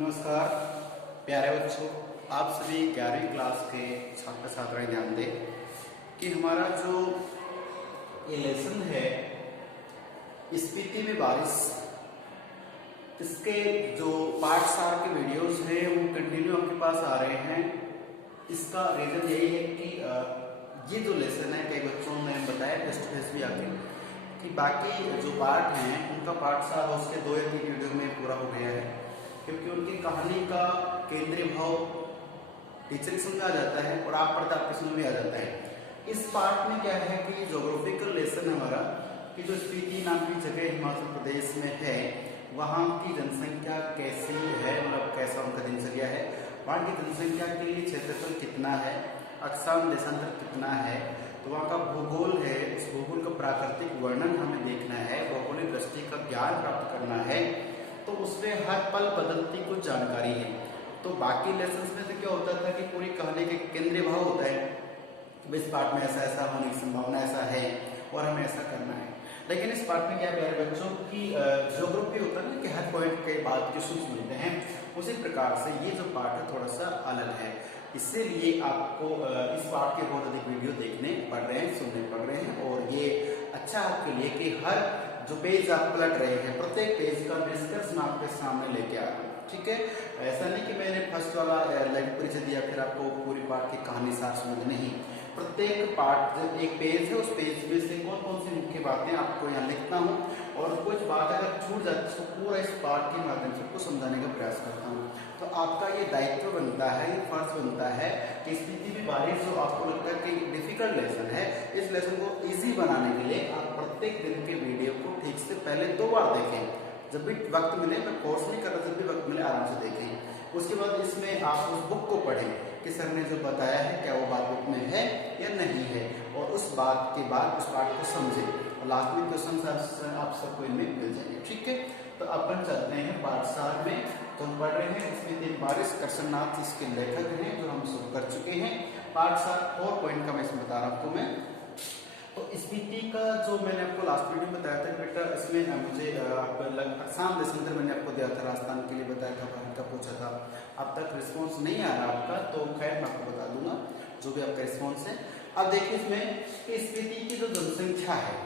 नमस्कार प्यारे बच्चों, आप सभी 11वीं क्लास के छात्र छात्राएं ध्यान दें कि हमारा जो ये लेसन है स्पीति में बारिश, इसके जो पार्ट 4 के वीडियोस हैं वो कंटिन्यू आपके पास आ रहे हैं। इसका रीजन यही है कि ये जो लेसन है कई बच्चों ने बताया फेस टू फेस भी आके कि बाकी जो पार्ट हैं उनका पार्ट 4 उसके 2 या 3 वीडियो में पूरा हो गया है, क्योंकि उनकी कहानी का केंद्रीय भाव टीचर की समझ में आ जाता है और आप पढ़ते आपकी समझ में आ जाता है। इस पार्ट में क्या है कि ज्योग्राफिकल लेसन हमारा कि जो स्पीति नाम की जगह हिमाचल प्रदेश में है वहाँ की जनसंख्या कैसी है, मतलब कैसा उनका दिनचर्या है, वहाँ की जनसंख्या के लिए क्षेत्रफल कितना है, अक्षांश देशांतर कितना है, तो वहाँ का भूगोल है, उस भूगोल का प्राकृतिक वर्णन हमें देखना है, भौगोलिक दृष्टि का ज्ञान प्राप्त करना है, तो उसमें हर पल बदलती कुछ जानकारी है। तो बाकी लेसन में से क्या होता था कि पूरी कहानी के केंद्रीय भाव होता है, इस पार्ट में ऐसा ऐसा होने की संभावना ऐसा है और हमें ऐसा करना है। लेकिन इस पार्ट में क्या प्यारे बच्चों की ज्योग्राफी होता है ना कि हर पॉइंट के बाद क्वेश्चन मिलते हैं, उसी प्रकार से ये जो पार्ट है थोड़ा सा अलग है। इसीलिए आपको इस पार्ट के बहुत अधिक वीडियो देखने पड़ रहे हैं, सुनने पड़ रहे हैं, और ये अच्छा आपके लिए कि हर जो पेज आप पलट रहे हैं प्रत्येक पेज का निष्कर्ष मैं आपके सामने लेके आ रहा हूँ। ठीक है, ऐसा नहीं कि मैंने फर्स्ट वाला लाइव परिचय दिया फिर आपको पूरी पार्ट की कहानी सार समझ, नहीं, प्रत्येक पार्ट जो एक पेज है उस पेज में से कौन कौन सी मुख्य बातें आपको यहाँ लिखता हूँ और कुछ बात अगर छूट जाती तो पूरा इस पार्ट के माध्यम से आपको समझाने का प्रयास करता हूँ। तो आपका ये दायित्व बनता है, ये फर्ज बनता है कि स्पीति में बारिश जो आपको लगता है कि डिफिकल्ट लेसन है, इस लेसन को इजी बनाने के लिए आप प्रत्येक दिन के वीडियो को ठीक से पहले 2 बार देखें। जब भी वक्त मिले, मैं फोर्स नहीं कर रहा, जब भी वक्त मिले आराम से देखें। उसके बाद इसमें आप उस बुक को पढ़ें कि सर ने जो बताया है क्या वो बात बुक में है या नहीं है, और उस बात के बाद उस पाठ को समझें और लास्ट में क्वेश्चन आप सबको इनमें मिल जाएंगे। ठीक है, तो अपन चलते हैं पाठ 4 में। तो हम पढ़ रहे हैं स्पीति में बारिश, करसननाथ इसके लेखक हैं जो हम शुरू कर चुके हैं। पार्ट 7 4 पॉइंट का मैं इसमें बता रहा हूँ आपको मैं। तो स्पीति का जो मैंने आपको लास्ट वीडियो में बताया था बेटा, इसमें मुझे अक्षांश देशांतर मैंने आपको दिया था, राजस्थान के लिए बताया था, भारत का पूछा था। अब तक रिस्पॉन्स नहीं आ रहा आपका, तो खैर मैं आपको बता दूंगा जो भी आपका रिस्पॉन्स है। अब देखिए इसमें कि स्पीति की जो जनसंख्या है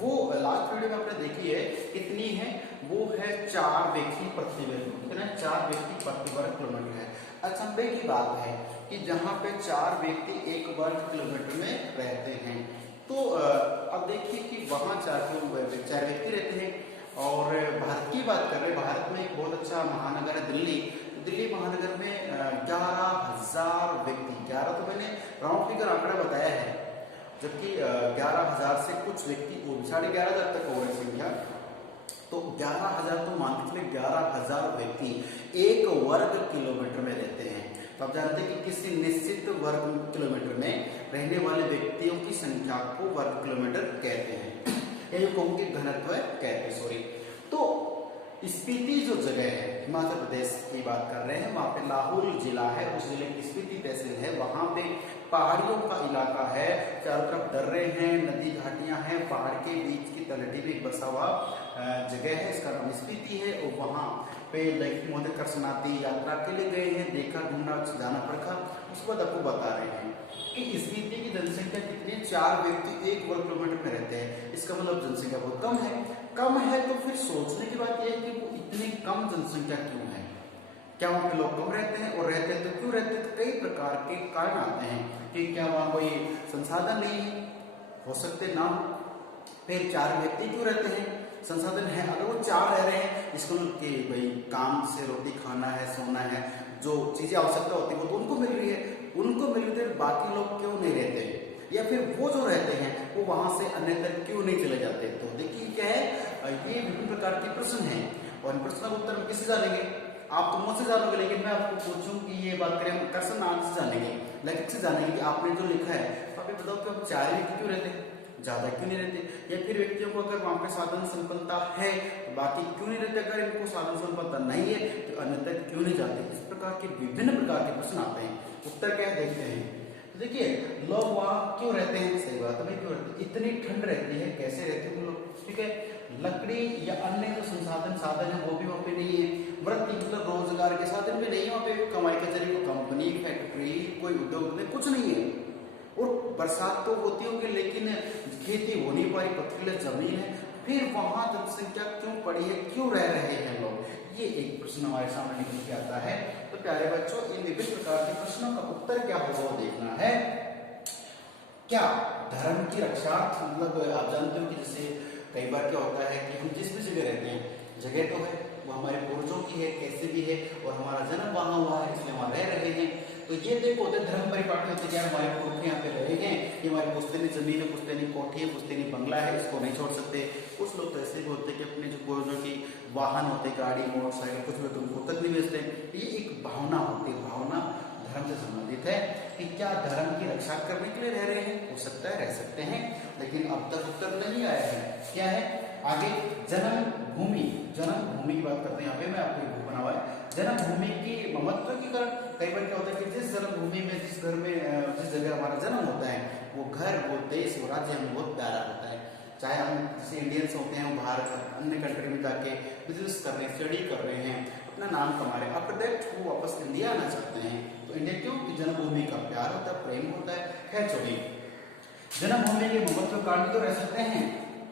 वो लास्ट वीडियो में आपने देखी है कितनी है, वो है 4 व्यक्ति प्रति वर्ग, कितना 4 व्यक्ति प्रति वर्ग किलोमीटर है। अचंभे की बात है कि जहाँ पे 4 व्यक्ति 1 वर्ग किलोमीटर में रहते हैं, तो अब देखिए कि वहाँ 4 व्यक्ति रहते हैं। और भारत की बात कर रहे हैं, भारत में एक बहुत अच्छा महानगर है दिल्ली। दिल्ली महानगर में 11,000 व्यक्ति, 11 तो मैंने राउंड फिगर आंकड़ा बताया है, जबकि 11,000 से कुछ व्यक्ति 11,500 तक हो गई संख्या, तो 11,000 तो मान के चलिए 11,000 व्यक्ति 1 वर्ग किलोमीटर में रहते हैं। तो आप जानते हैं कि किसी निश्चित वर्ग किलोमीटर में रहने वाले व्यक्तियों की संख्या को वर्ग किलोमीटर कहते हैं, या कहूँ कि घनत्व कहते हैं, सॉरी। तो स्पीति जो जगह है हिमाचल प्रदेश की बात कर रहे हैं, वहाँ पे लाहौल जिला है, उस जिले की स्पीति तहसील है, वहाँ पे पहाड़ियों का इलाका है, चारों तरफ दर्रे हैं, नदी घाटियां हैं, पहाड़ के बीच की तलहटी में एक बसा हुआ जगह है, इसका नाम स्पीति है। और वहाँ पे मोदी करसनाती यात्रा के लिए गए हैं, देखा, ढूंढा, जाना पड़ता, उसके बाद आपको बता रहे हैं कि स्पीति की जनसंख्या कितनी है, 4 व्यक्ति 1 वर्ग किलोमीटर में रहते हैं। इसका मतलब जनसंख्या बहुत कम है। कम है तो फिर सोचने की बात यह है कि वो इतनी कम जनसंख्या क्यों है, क्या वहाँ पे लोग कम रहते हैं, और रहते हैं तो क्यों रहते हैं, तो कई प्रकार के कारण आते हैं कि क्या वहाँ कोई संसाधन नहीं है, हो सकते ना हो, फिर 4 व्यक्ति क्यों रहते हैं, संसाधन है, अगर वो 4 रह रहे हैं इसको कि भाई काम से रोटी खाना है, सोना है, जो चीजें आवश्यकता होती है वो तो उनको मिल रही है, उनको मिल रही है, बाकी लोग क्यों नहीं रहते, या फिर वो जो रहते हैं वो वहां से अन्यत्र क्यों नहीं चले जाते। तो देखिए क्या है, ये विभिन्न प्रकार के प्रश्न हैं, और इन प्रश्नों का उत्तर हम किससे जानेंगे, आप तो मुझसे जानोगे, लेकिन मैं आपको पूछूं कि ये बात करें हम करसननाथ से जानेंगे, लेखक से जानेंगे कि आपने जो लिखा है, तो आप ये बताओ कि आप 4 व्यक्ति क्यों रहते हैं, ज्यादा क्यों नहीं रहते, या फिर व्यक्तियों को अगर वहां पे साधन संपन्नता है तो बाकी क्यों नहीं रहते, अगर इनको साधन संपन्नता नहीं है तो अन्यत्र क्यों नहीं जाते। इस प्रकार के विभिन्न प्रकार के प्रश्न आते हैं, उत्तर क्या देखते हैं। तो देखिए लोग वहां क्यों रहते हैं, सही बात है, क्यों रहते, इतनी ठंड रहती है, कैसे रहते हैं लोग, ठीक है, लकड़ी या अन्य जो संसाधन है वो भी वहां पे नहीं है, वृत्ति मतलब रोजगार के साधन भी नहीं है वहाँ पे, कमाई का जरिए कोई कंपनी, फैक्ट्री, कोई उद्योग नहीं, कुछ नहीं है। और बरसात तो होती होगी लेकिन खेती हो नहीं पा रही, पथरीला जमीन है, फिर वहां जनसंख्या क्यों पड़ी है, क्यों रह रहे हैं लोग, ये एक प्रश्न हमारे सामने निकल के आता है। तो प्यारे बच्चों, इन विभिन्न प्रकार के प्रश्नों का उत्तर क्या होगा वो देखना है। क्या धर्म की रक्षा, मतलब आप जानते हो कि जैसे कई बार क्या होता है कि हम जिस भी जगह रहते हैं, जगह तो है वो हमारे पूर्वजों की है, कैसे भी है, और हमारा जन्म वहां हुआ है इसलिए वहां रह रहे हैं। तो ये देखो होते धर्म परिपाटी होते हैं, हमारे पुरखे यहाँ पे रहे हैं, ये हमारी पुश्तैनी जमीन है, पुश्तैनी कोठी है, पुश्तैनी बंगला है, इसको नहीं छोड़ सकते। कुछ लोग तो ऐसे भी होते हैं कि अपने जो पूर्वजों की वाहन होते, गाड़ी, मोटरसाइकिल, कुछ लोग उनको तक नहीं बेचते। ये एक भावना होती है, भावना धर्म से संबंधित है कि क्या धर्म की रक्षा करने के लिए रह रहे हैं, हो सकता है रह सकते हैं, लेकिन अब तक उत्तर नहीं आया है। क्या है आगे, जन्मभूमि, जन्मभूमि की बात करते हैं यहाँ पे, मैं आपको एक बना हुआ है जन्मभूमि की महत्व की कारण। कई बार क्या होता है कि जिस जन्मभूमि में, जिस घर में, जिस जगह हमारा जन्म होता है, वो घर, वो देश, वो राज्य हमें बहुत प्यारा होता है। चाहे हम जैसे इंडियंस होते हैं, वो बाहर अन्य कंट्री में जाके बिजनेस कर रहे हैं, स्टडी कर रहे हैं, अपना नाम कमा रहे हैं, आफ्टर दैट वो वापस इंडिया आना चाहते हैं। तो इंडिया क्यों, कि जन्मभूमि का प्यार होता है, प्रेम होता है। खैर छोड़िए, जन्मभूमि के महत्व कारण तो रह सकते हैं,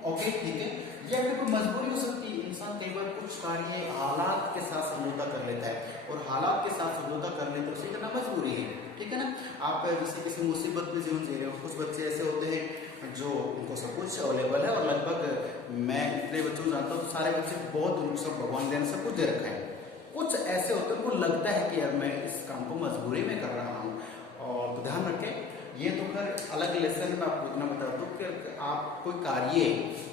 ओके ठीक है, या फिर कोई मजबूरी हो सकती है। इंसान कई बार कुछ कार्य हालात के साथ समझौता कर लेता है, और हालात के साथ समझौता करने तो उसे करना मजबूरी है, ठीक है ना। आप जैसे किसी मुसीबत में जीवन जी रहे हो, कुछ बच्चे ऐसे होते हैं जो उनको सब कुछ अवेलेबल है, और लगभग मैं इतने बच्चों को जानता हूँ, सारे बच्चे बहुत सब भगवान ने सब कुछ दे रखा है। कुछ ऐसे होते हैं, उनको लगता है कि यार मैं इस काम को मजबूरी में कर रहा हूँ, और तो ध्यान रखें, ये तो खैर अलग लेसन में आपको इतना बता दूं कि आप कोई कार्य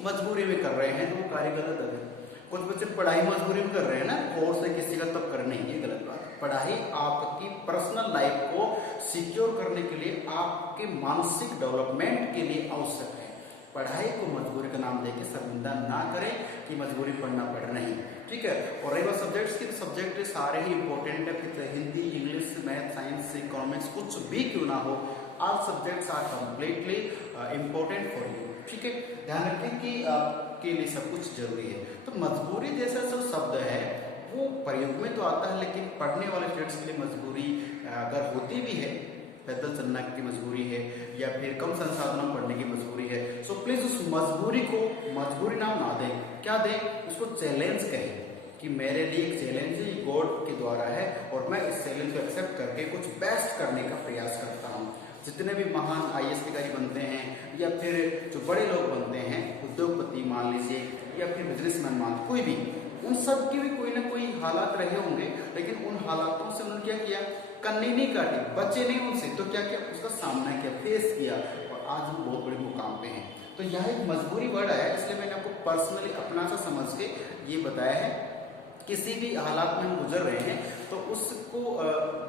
मजबूरी में कर रहे हैं तो वो कार्य गलत है। कुछ बच्चे पढ़ाई मजबूरी में कर रहे हैं ना, कोर्स है किसी का, तब करना ही है गलत बात। पढ़ाई आपकी पर्सनल लाइफ को सिक्योर करने के लिए, आपके मानसिक डेवलपमेंट के लिए आवश्यक है। पढ़ाई को मजबूरी का नाम देके शर्मिंदा ना करें कि मजबूरी पढ़ना पड़ रही, ठीक है। और रही बात सब्जेक्ट्स की, सब्जेक्ट सारे ही इंपॉर्टेंट है, फिर Hindi, English, math, science, economics, कुछ भी क्यों ना हो, all subjects are completely important for you, ठीक है। ध्यान रखें कि आपके लिए सब कुछ जरूरी है। तो मजबूरी जैसा जो शब्द है वो प्रयोग में तो आता है, लेकिन पढ़ने वाले स्टूडेंट्स के लिए मजबूरी अगर होती भी है, पैदल चलना की मजबूरी है, या फिर कम संसाधनों पढ़ने की मजबूरी है, सो प्लीज उस मजबूरी को मजबूरी नाम ना दें, क्या दें, उसको चैलेंज कहें कि मेरे लिए एक चैलेंज है, गॉड के द्वारा है, और मैं इस चैलेंज को एक्सेप्ट करके कुछ बेस्ट करने का प्रयास करता हूँ। जितने भी महान IAS अधिकारी बनते हैं, या फिर जो बड़े लोग बनते हैं, उद्योगपति मान लीजिए, या फिर बिजनेसमैन मान, कोई भी, उन सब की भी कोई ना कोई हालात रहे होंगे, लेकिन उन हालातों से उन्होंने क्या किया, कन्नी नहीं काटी, बचे नहीं उनसे, तो क्या किया, उसका सामना किया, फेस किया, और आज हम बहुत बड़े मुकाम पे हैं। तो यह एक मजबूरी वर्ड है, इसलिए मैंने आपको पर्सनली अपना सा समझ के ये बताया है। किसी भी हालात में हम गुजर रहे हैं तो उसको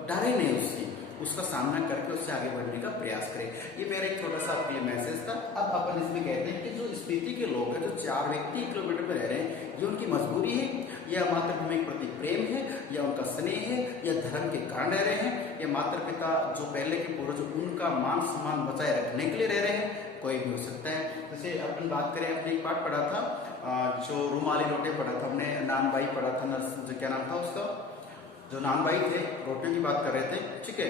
डरे नहीं, उसका सामना करके उससे आगे बढ़ने का प्रयास करें। ये मेरा एक छोटा सा आपके लिए मैसेज था। अब अपन इसमें कहते हैं कि जो स्पीति के लोग हैं, जो 4 व्यक्ति किलोमीटर में रह रहे हैं, ये उनकी मजबूरी है, या मातृभूमि के प्रति प्रेम है, या उनका स्नेह है, या धर्म के कारण रह रहे हैं, या माता पिता जो पहले के पूर्वज उनका मान सम्मान बचाए रखने के लिए रह रहे हैं, कोई भी हो सकता है। जैसे अपन बात करें, अपने एक पाठ पढ़ा था, जो रुमाली रोटी पढ़ा था हमने, नानबाई पढ़ा था, क्या नाम था उसका, जो नानबाई थे, रोटियों की बात कर रहे थे, ठीक है।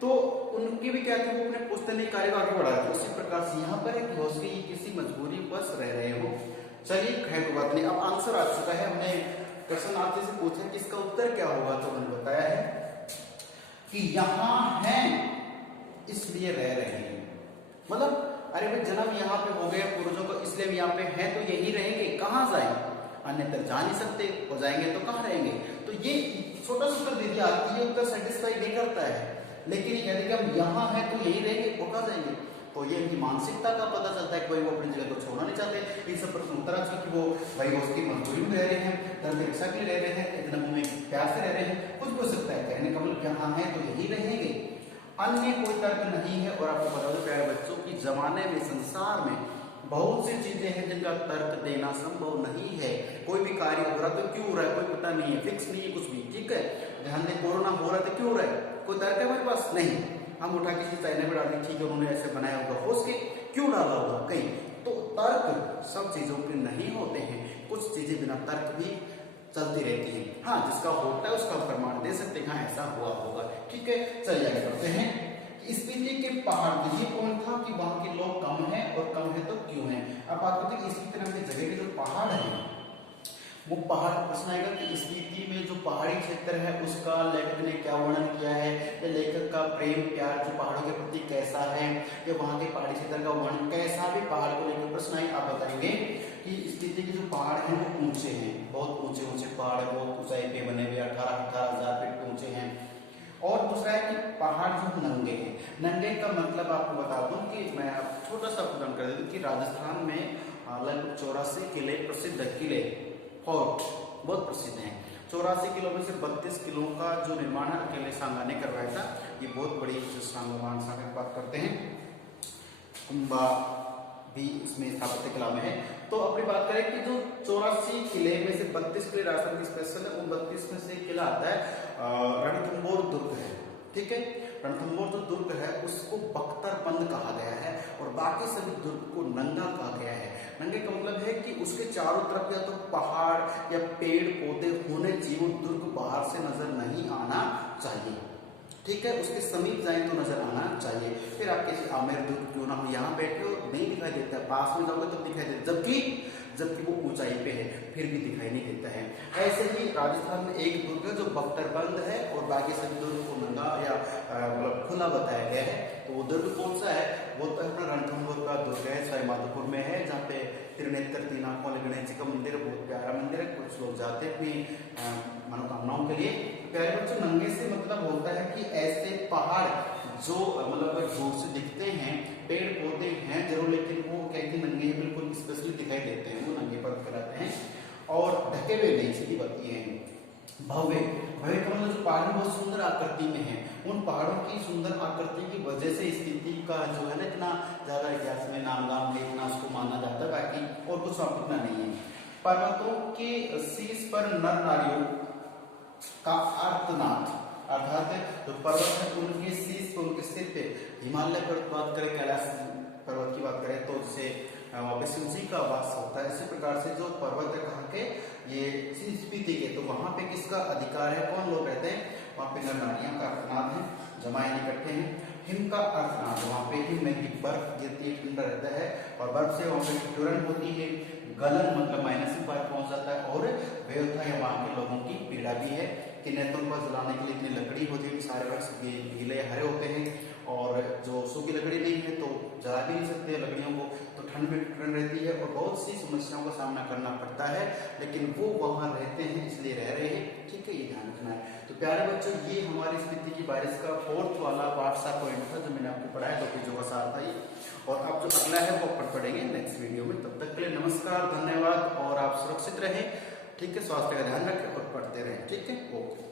तो उनकी भी क्या थी, वो अपने पुश्तैनी कार्य को आगे बढ़ा रहे थे। उसी प्रकार से यहाँ पर एक हो सके किसी मजबूरी बस रह रहे हो, चलिए खैर कोई बात नहीं। अब आंसर आ चुका है, हमने क्वेश्चन आपसे से पूछा कि इसका उत्तर क्या होगा, तो उन्होंने बताया है कि यहाँ है इसलिए रह रहे हैं। मतलब अरे भाई जन्म यहाँ पे हो गया पूर्वजों को, इसलिए यहाँ पे हैं तो यही रहेंगे, कहाँ जाए, अन्यत्र जा नहीं सकते, हो जाएंगे तो कहाँ रहेंगे। तो ये छोटा सा उत्तर दे दिया, ये उत्तर सेटिस्फाई नहीं करता है, लेकिन ये कहते कि हम यहाँ हैं तो यही रहेंगे, वो कहाँ जाएंगे। तो ये उनकी मानसिकता का पता चलता है कि भाई वो अपनी जगह को छोड़ना नहीं चाहते। इन सब प्रश्न उत्तर आ चुका कि वो भाई वो उसकी मजबूरी में रह रहे हैं, धर्म की रक्षा के लिए रह रहे हैं, इतना भूमि प्यार से रह रहे हैं, कुछ भी हो सकता है। कहने का मतलब यहाँ है तो यही रहेंगे, अन्य कोई तर्क नहीं है। और आपको बता दो प्यारे बच्चों की जमाने में, संसार में बहुत सी चीजें हैं जिनका तर्क देना संभव नहीं है। कोई भी कार्य हो रहा तो क्यों हो रहा है, कोई पता नहीं है, फिक्स नहीं है कुछ भी, ठीक है। ध्यान दें, कोरोना हो रहा था क्यों हो रहा है, कोई तर्क है हमारे पास नहीं, हम उठा के चाइना में डाल दी, ठीक है उन्होंने ऐसे बनाया होगा, हो सके क्यों डाला होगा कहीं। तो तर्क सब चीजों पे नहीं होते हैं, कुछ चीजें बिना तर्क भी चलती रहती है। हाँ, जिसका होता है उसका प्रमाण दे सकते हैं, हाँ ऐसा हुआ होगा। ठीक है, चलिए आगे बढ़ते हैं। स्पीति के पहाड़, ये पॉइंट था कि वहां के लोग कम है, और कम है तो क्यों है। अब बात करते हैं स्पीति नाम की जगह के जो पहाड़ है, वो पहाड़ प्रश्न आएगा कि स्पीति में जो पहाड़ी क्षेत्र है उसका लेखक ने क्या वर्णन किया है, या लेखक का प्रेम प्यार जो पहाड़ों के प्रति कैसा है, या वहां के पहाड़ी क्षेत्र का वर्णन कैसा भी पहाड़ को लेकर प्रश्न आए। आप बताएंगे कि स्पीति के जो पहाड़ हैं वो ऊंचे हैं, बहुत ऊंचे ऊंचे पहाड़, बहुत ऊंचाई पे बने हुए 18,000 फीट ऊंचे हैं। और दूसरा है कि पहाड़ जो नंगे हैं। नंगे का मतलब आपको बता दूं कि मैं छोटा सा उदाहरण कर देता हूं कि राजस्थान में लगभग 84 किले प्रसिद्ध किले फोर्ट बहुत प्रसिद्ध हैं। 84 किलो में से 32 किलो का जो निर्माण अकेले सांगा ने करवाया था। ये बहुत बड़ी सांगवान सांगा की बात करते हैं। कुंभा भी इसमें स्थापत्य कला में है। तो अपनी बात करें कि जो 84 किले में से 32 किले राजस्थान की स्पेशल है, उन 32 में से एक किला आता है रणथंभौर दुर्ग है। ठीक है, रणथंभौर जो दुर्ग है उसको बख्तरबंद कहा गया है, और बाकी सभी दुर्ग को नंगा कहा गया है। नंगे का मतलब है कि उसके चारों तरफ या तो पहाड़ या पेड़ पौधे होने चाहिए, वो दुर्ग बाहर से नजर नहीं आना चाहिए। ठीक है, उसके समीप जाए तो नजर आना चाहिए। फिर आप किसी आमेर दुर्ग क्यों ना हो, यहाँ बैठे हो नहीं दिखाई देता, पास में जाओगे तब दिखाई देता, जबकि वो ऊंचाई पे है फिर भी दिखाई नहीं देता है। ऐसे ही राजस्थान में एक दुर्ग है जो बख्तरबंद है, और बाकी सभी दुर्ग को नंगा या मतलब खुला बताया गया है। तो वो दुर्ग कौन सा है, वो तो अपना रणथंभौर का दुर्ग है, सवाईमाधोपुर में है, जहाँ पे त्रिनेत्र तीन आंखों वाले गणेश जी का मंदिर है, बहुत प्यारा मंदिर है। कुछ लोग जाते हैं अपनी मनोकामनाओं के लिए। प्यारे बच्चों, नंगे से मतलब होता है कि ऐसे पहाड़ जो मतलब दूर से दिखते हैं, पेड़ पौधे हैं जरूर, लेकिन वो क्या कि नंगे हैं, बिल्कुल स्पेशली दिखाई देते हैं, वो नंगे पर्वत कहलाते हैं। और ढके हुए नहीं, सीधी बात ये है। भव्य, भव्य का मतलब जो पहाड़ बहुत सुंदर आकृति में है, उन पहाड़ों की सुंदर आकृति की वजह से स्पीति का जो है ना इतना ज्यादा इतिहास में नाम गाम के इतना उसको माना जाता है, बाकी और कुछ आप इतना नहीं है। पर्वतों के शीर्ष पर नर नारियों का आर्तनाद, अर्थात जो पर्वत है उनके शीर्ष पे, उनके सिर पे, हिमालय पर बात करें, कैलाश पर्वत की बात करें तो जैसे वहाँ पे शिव जी का वास होता है। इसी प्रकार से जो पर्वत है कहाँ के, ये स्पीति के, तो वहां पे किसका अधिकार है, कौन लोग रहते हैं वहां पे, नर नारियों का अर्थनाद है, जमाए इकट्ठे हैं। हिम का अर्थनाद, वहां पे हिम में की बर्फ गिरती है, ठंडा रहता है, और बर्फ से वहां पे ठिठुरन होती है, गलन मतलब माइनस पर पहुंच जाता है, और व्यथा या वहां के लोगों की पीड़ा भी है कि नेतों पर जलाने के लिए इतनी लकड़ी होती है कि सारे वृक्ष गीले हरे होते हैं, और जो सूखी लकड़ी नहीं है तो जला भी नहीं सकते लकड़ियों को, तो ठंड में ठंड रहती है, और बहुत सी समस्याओं का सामना करना पड़ता है, लेकिन वो वहां रहते हैं इसलिए रह रहे हैं। ठीक है, ये ध्यान रखना है। तो प्यारे बच्चों, ये हमारी स्पीति की बारिश का 4th वाला वार्षा पॉइंट था जो मैंने आपको पढ़ाया, दो चीजों का सार था ये। और अब जो अगला है वो पढ़ेंगे नेक्स्ट वीडियो में। तब तक के लिए नमस्कार, धन्यवाद, और आप सुरक्षित रहें। ठीक है, स्वास्थ्य का ध्यान रखें और पढ़ते रहें। ठीक है, ओके।